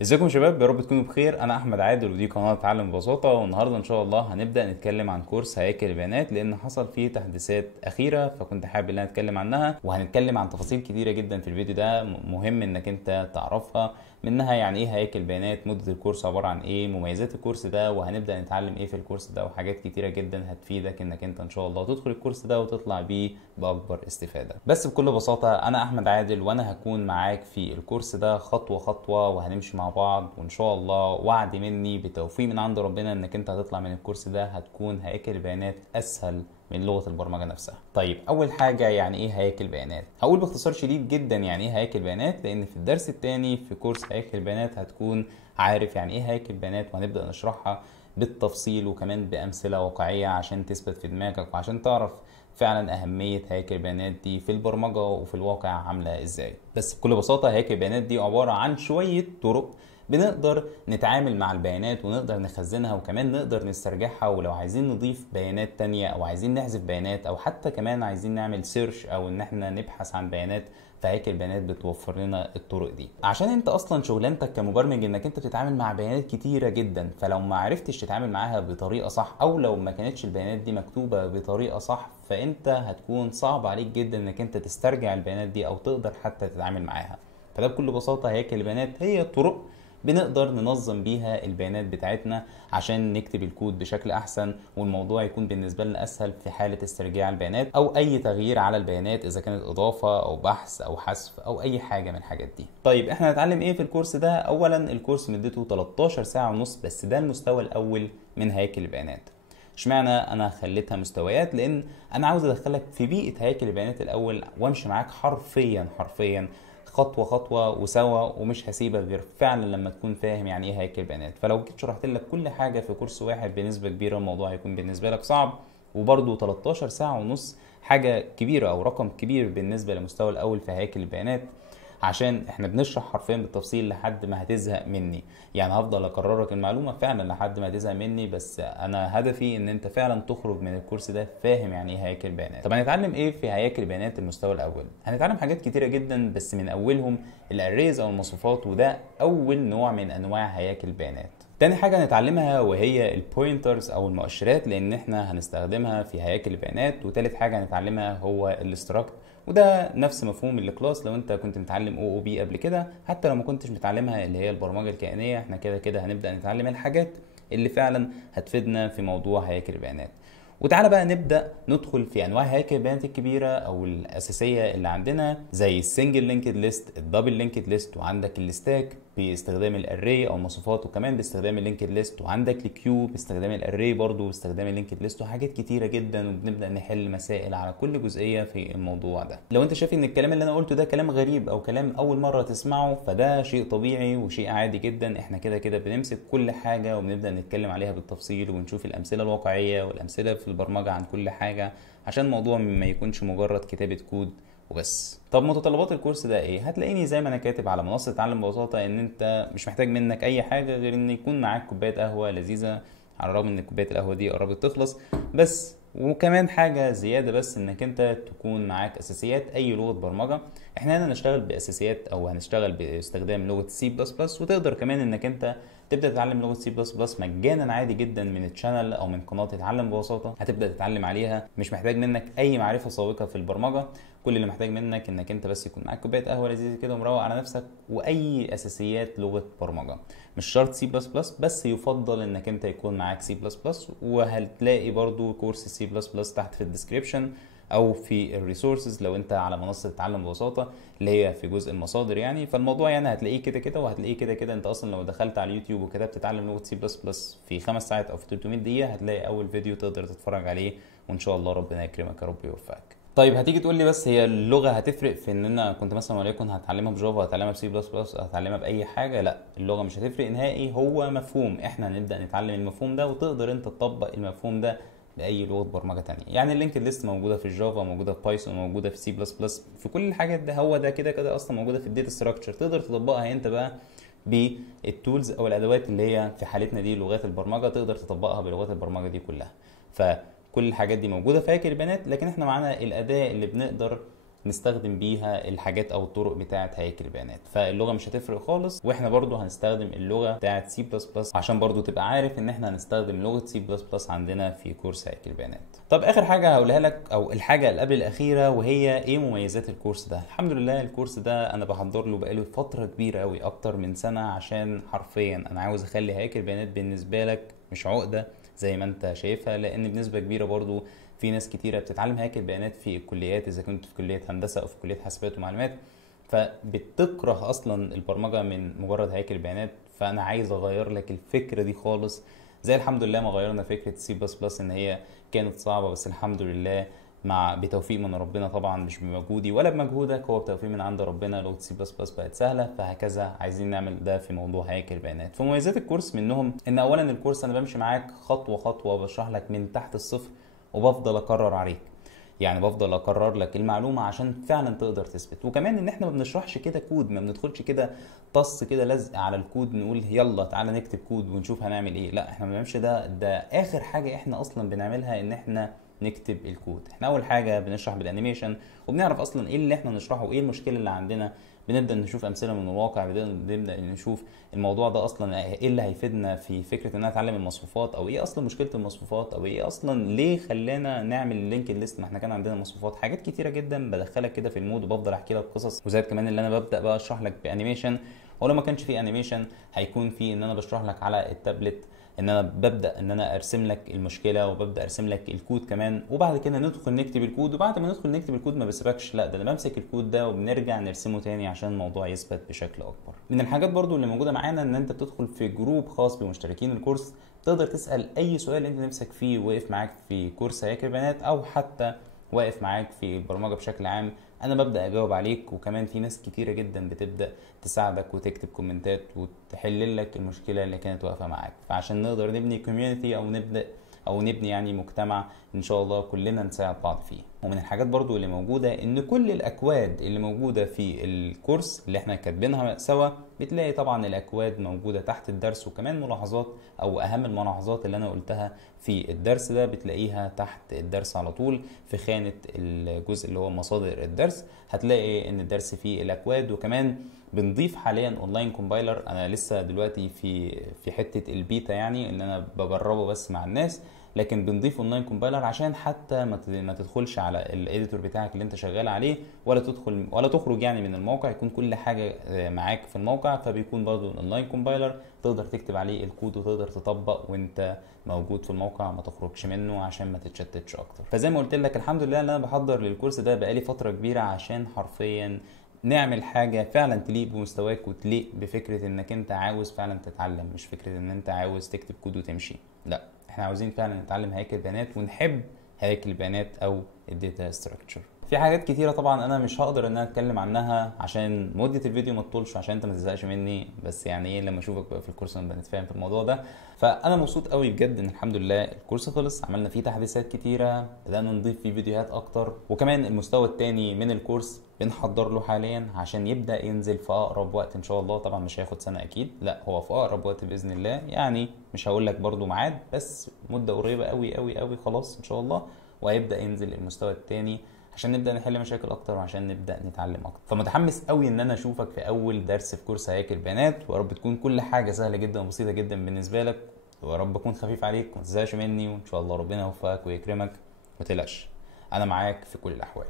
ازيكم يا شباب، يا رب تكونوا بخير. انا احمد عادل ودي قناه تعلم ببساطه، والنهارده ان شاء الله هنبدا نتكلم عن كورس هياكل البيانات لان حصل فيه تحديثات اخيره، فكنت حابب ان انا اتكلم عنها وهنتكلم عن تفاصيل كتيره جدا في الفيديو ده مهم انك انت تعرفها. منها يعني ايه هياكل بيانات، مده الكورس عباره عن ايه، مميزات الكورس ده، وهنبدا نتعلم ايه في الكورس ده، وحاجات كتيره جدا هتفيدك انك انت ان شاء الله تدخل الكورس ده وتطلع بيه باكبر استفاده. بس بكل بساطه انا احمد عادل وانا هكون معاك في الكورس ده خطوه خطوه، وهنمشي مع بعض، وان شاء الله وعد مني بتوفيق من عند ربنا انك انت هتطلع من الكورس ده هتكون هياكل البيانات اسهل من لغه البرمجه نفسها. طيب اول حاجه يعني ايه هياكل بيانات؟ هقول باختصار شديد جدا يعني ايه هياكل بيانات، لان في الدرس الثاني في كورس هياكل بيانات هتكون عارف يعني ايه هياكل بيانات، وهنبدا نشرحها بالتفصيل وكمان بامثله واقعيه عشان تثبت في دماغك وعشان تعرف فعلا اهميه هياكل البيانات دي في البرمجه وفي الواقع عامله ازاي. بس بكل بساطه هياكل البيانات دي عباره عن شويه طرق بنقدر نتعامل مع البيانات ونقدر نخزنها وكمان نقدر نسترجعها، ولو عايزين نضيف بيانات تانية او عايزين نحذف بيانات او حتى كمان عايزين نعمل سيرش او ان احنا نبحث عن بيانات، فهيكل البيانات بتوفر لنا الطرق دي. عشان انت اصلا شغلانتك كمبرمج انك انت بتتعامل مع بيانات كتيرة جدا، فلو ما عرفتش تتعامل معاها بطريقة صح او لو ما كانتش البيانات دي مكتوبة بطريقة صح، فانت هتكون صعب عليك جدا انك انت تسترجع البيانات دي او تقدر حتى تتعامل معاها. فده بكل بساطة هيكل البيانات هي طرق بنقدر ننظم بيها البيانات بتاعتنا عشان نكتب الكود بشكل احسن، والموضوع يكون بالنسبه لنا اسهل في حاله استرجاع البيانات او اي تغيير على البيانات، اذا كانت اضافه او بحث او حذف او اي حاجه من الحاجات دي. طيب احنا هنتعلم ايه في الكورس ده؟ اولا الكورس مدته 13 ساعه ونص بس، ده المستوى الاول من هياكل البيانات. اشمعنى انا خليتها مستويات؟ لان انا عاوز ادخلك في بيئه هياكل البيانات الاول وامشي معاك حرفيا خطوه خطوه وسوا، ومش هسيبك غير فعلا لما تكون فاهم يعني ايه هيكل بيانات. فلو جيت شرحت لك كل حاجه في كورس واحد بنسبه كبيره الموضوع هيكون بالنسبه لك صعب، وبرده 13 ساعه ونص حاجه كبيره او رقم كبير بالنسبه للمستوى الاول في هياكل البيانات، عشان احنا بنشرح حرفيا بالتفصيل لحد ما هتزهق مني. يعني هفضل اكررك المعلومه فعلا لحد ما هتزهق مني، بس انا هدفي ان انت فعلا تخرج من الكورس ده فاهم يعني ايه هياكل بيانات. طب هنتعلم ايه في هياكل بيانات المستوى الاول؟ هنتعلم حاجات كتيره جدا بس من اولهم الاريز او المصفوفات، وده اول نوع من انواع هياكل البيانات. تاني حاجة هنتعلمها وهي البوينترز او المؤشرات، لان احنا هنستخدمها في هياكل البيانات. وتالت حاجة هنتعلمها هو الاستراكت، وده نفس مفهوم الكلاس لو انت كنت متعلم او او بي قبل كده. حتى لو ما كنتش متعلمها اللي هي البرمجه الكائنيه، احنا كده كده هنبدا نتعلم الحاجات اللي فعلا هتفيدنا في موضوع هياكل البيانات. وتعالى بقى نبدا ندخل في انواع هياكل البيانات الكبيره او الاساسيه اللي عندنا، زي السنجل لينكد ليست، الدبل لينكد ليست، وعندك الستاك باستخدام الاري او المصفوفات وكمان باستخدام اللينكد ليست، وعندك الكيو باستخدام الاري برضو باستخدام اللينكد ليست، وحاجات كتيره جدا. وبنبدا نحل مسائل على كل جزئيه في الموضوع ده. لو انت شايف ان الكلام اللي انا قلته ده كلام غريب او كلام اول مره تسمعه، فده شيء طبيعي وشيء عادي جدا. احنا كده كده بنمسك كل حاجه وبنبدا نتكلم عليها بالتفصيل ونشوف الامثله الواقعيه والامثله في البرمجه عن كل حاجه، عشان الموضوع ما يكونش مجرد كتابه كود وبس. طب متطلبات الكورس ده ايه؟ هتلاقيني زي ما انا كاتب على منصه تعلم ببساطه ان انت مش محتاج منك اي حاجه غير ان يكون معاك كوبايه قهوه لذيذه، على الرغم ان كوبايه القهوه دي قربت تخلص بس. وكمان حاجه زياده بس، انك انت تكون معاك اساسيات اي لغه برمجه. احنا هنا هنشتغل باساسيات او هنشتغل باستخدام لغه سي بلس بلس، وتقدر كمان انك انت تبدا تتعلم لغه سي بلس بلس مجانا عادي جدا من الشانل او من قناه اتعلم ببساطه. هتبدا تتعلم عليها، مش محتاج منك اي معرفه سابقه في البرمجه. كل اللي محتاج منك انك انت بس يكون معاك كوبايه قهوه لذيذه كده ومروق على نفسك، واي اساسيات لغه برمجه. مش شرط سي بلس بلس، بس يفضل انك انت يكون معاك سي بلس بلس. وهتلاقي برضو كورس سي بلس بلس تحت في الديسكريبشن او في الريسورسز لو انت على منصه اتعلم ببساطه اللي هي في جزء المصادر يعني. فالموضوع يعني هتلاقيه كده كده وهتلاقيه كده كده. انت اصلا لو دخلت على اليوتيوب وكتبت تتعلم لغه سي بلس بلس في 5 ساعات او في 300 دقيقه هتلاقي اول فيديو تقدر تتفرج عليه، وان شاء الله ربنا يكرمك يا رب ويوفقك. طيب هتيجي تقول لي بس هي اللغه هتفرق في ان انا كنت مثلا وليكن هتعلمها بجافا، هتعلمها بسي بلس بلس، هتعلمها باي حاجه؟ لا، اللغه مش هتفرق نهائي. هو مفهوم احنا هنبدا نتعلم المفهوم ده، وتقدر انت تطبق المفهوم ده باي لغه برمجه تانية. يعني اللينكد ليست موجوده في الجافا، موجوده في بايثون، موجوده في سي بلس بلس، في كل الحاجات ده. هو ده كده كده اصلا موجوده في الداتا ستراكشر، تقدر تطبقها انت بقى بالتولز او الادوات اللي هي في حالتنا دي لغات البرمجه، تقدر تطبقها بلغات البرمجه دي كلها. فكل الحاجات دي موجوده في هيكل البيانات، لكن احنا معانا الاداه اللي بنقدر نستخدم بيها الحاجات او الطرق بتاعه هياكل البيانات. فاللغه مش هتفرق خالص، واحنا برضو هنستخدم اللغه بتاعه سي بلس بلس عشان برضو تبقى عارف ان احنا هنستخدم لغه سي بلس بلس عندنا في كورس هياكل البيانات. طب اخر حاجه هقولها لك، او الحاجه اللي قبل الاخيره، وهي ايه مميزات الكورس ده. الحمد لله الكورس ده انا بحضر له بقاله فتره كبيره قوي، اكتر من سنه، عشان حرفيا انا عاوز اخلي هياكل البيانات بالنسبه لك مش عقده زي ما انت شايفها، لان بنسبه كبيره برضو في ناس كتيره بتتعلم هياكل بيانات في الكليات، اذا كنت في كليه هندسه او في كليه حاسبات ومعلومات، فبتكره اصلا البرمجه من مجرد هياكل بيانات. فانا عايز اغير لك الفكره دي خالص، زي الحمد لله ما غيرنا فكره سي بلس بلس ان هي كانت صعبه، بس الحمد لله مع بتوفيق من ربنا طبعا، مش بمجهودي ولا بمجهودك، هو بتوفيق من عند ربنا لغه سي بلس بلس بقت سهله. فهكذا عايزين نعمل ده في موضوع هياكل البيانات. فمميزات الكورس منهم ان اولا الكورس انا بمشي معاك خطوه خطوه، بشرح لك من تحت الصفر، وبفضل اكرر عليك، يعني بفضل اكرر لك المعلومه عشان فعلا تقدر تثبت. وكمان ان احنا ما بنشرحش كده كود، ما بندخلش كده طص كده لزق على الكود نقول يلا تعالى نكتب كود ونشوف هنعمل ايه. لا احنا ما بنعملش ده اخر حاجه احنا اصلا بنعملها، ان احنا نكتب الكود. احنا اول حاجه بنشرح بالانيميشن، وبنعرف اصلا ايه اللي احنا نشرحه وايه المشكله اللي عندنا. بنبدا نشوف امثله من الواقع، بنبدا نشوف الموضوع ده اصلا ايه اللي هيفيدنا في فكره ان انا اتعلم المصفوفات، او ايه اصلا مشكله المصفوفات، او ايه اصلا ليه خلانا نعمل اللينك ليست، ما احنا كان عندنا مصفوفات. حاجات كتيره جدا بدخلك كده في المود، وبفضل احكي لك قصص. وزائد كمان اللي انا ببدا بقى اشرح لك بانيميشن، ولو ما كانش في انيميشن هيكون في ان انا بشرح لك على التابلت، ان انا ببدا ان انا ارسم لك المشكله، وببدا ارسم لك الكود كمان، وبعد كده ندخل نكتب الكود. وبعد ما ندخل نكتب الكود ما بسيبكش، لا ده انا بمسك الكود ده وبنرجع نرسمه تاني عشان الموضوع يثبت بشكل اكبر. من الحاجات برضو اللي موجوده معانا ان انت بتدخل في جروب خاص بمشتركين الكورس، تقدر تسال اي سؤال انت نفسك فيه، وقف معاك في كورس هياكل بيانات او حتى واقف معاك في البرمجه بشكل عام، انا ببدا اجاوب عليك. وكمان في ناس كتيره جدا بتبدا تساعدك وتكتب كومنتات وتحل لك المشكله اللي كانت واقفه معاك. فعشان نقدر نبني كوميونتي او نبني يعني مجتمع ان شاء الله كلنا نساعد بعض فيه. ومن الحاجات برضو اللي موجوده ان كل الاكواد اللي موجوده في الكورس اللي احنا كاتبينها سوا، بتلاقي طبعا الاكواد موجوده تحت الدرس، وكمان ملاحظات او اهم الملاحظات اللي انا قلتها في الدرس ده بتلاقيها تحت الدرس على طول في خانه الجزء اللي هو مصادر الدرس. هتلاقي ان الدرس فيه الاكواد، وكمان بنضيف حاليا اونلاين كومبايلر. انا لسه دلوقتي في حته البيتا، يعني ان انا بجربه بس مع الناس، لكن بنضيف اونلاين كومبايلر عشان حتى ما تدخلش على الايديتور بتاعك اللي انت شغال عليه، ولا تدخل ولا تخرج يعني من الموقع، يكون كل حاجه معاك في الموقع. فبيكون برضو الاونلاين كومبايلر تقدر تكتب عليه الكود وتقدر تطبق وانت موجود في الموقع، ما تخرجش منه عشان ما تتشتتش اكتر. فزي ما قلت لك الحمد لله ان انا بحضر للكورس ده بقالي فتره كبيره، عشان حرفيا نعمل حاجة فعلا تليق بمستواك وتليق بفكرة انك انت عاوز فعلا تتعلم، مش فكرة ان انت عاوز تكتب كود وتمشي. لا احنا عاوزين فعلا نتعلم هياكل بيانات، ونحب هياكل البيانات او الداتا ستراكشر. في حاجات كتيرة طبعا انا مش هقدر ان انا اتكلم عنها عشان مدة الفيديو ما تطولش، عشان انت ما تزهقش مني، بس يعني ايه لما اشوفك بقى في الكورس نبقى نتفاهم في الموضوع ده. فانا مبسوط قوي بجد ان الحمد لله الكورس خلص، عملنا فيه تحديثات كتيرة، بدأنا نضيف فيه فيديوهات اكتر، وكمان المستوى التاني من الكورس بنحضر له حاليا عشان يبدأ ينزل في اقرب وقت ان شاء الله. طبعا مش هياخد سنة اكيد، لا هو في اقرب وقت باذن الله، يعني مش هقول لك برضو ميعاد، بس مدة قريبة قوي قوي قوي خلاص ان شاء الله، وهيبدأ ينزل المستوى التاني عشان نبدا نحل مشاكل اكتر، وعشان نبدا نتعلم اكتر. فمتحمس قوي ان انا اشوفك في اول درس في كورس هياكل بيانات، ويا رب تكون كل حاجه سهله جدا وبسيطه جدا بالنسبه لك، ويا رب اكون خفيف عليك وما تزهقش مني، وان شاء الله ربنا يوفقك ويكرمك. ما تقلقش انا معاك في كل الاحوال.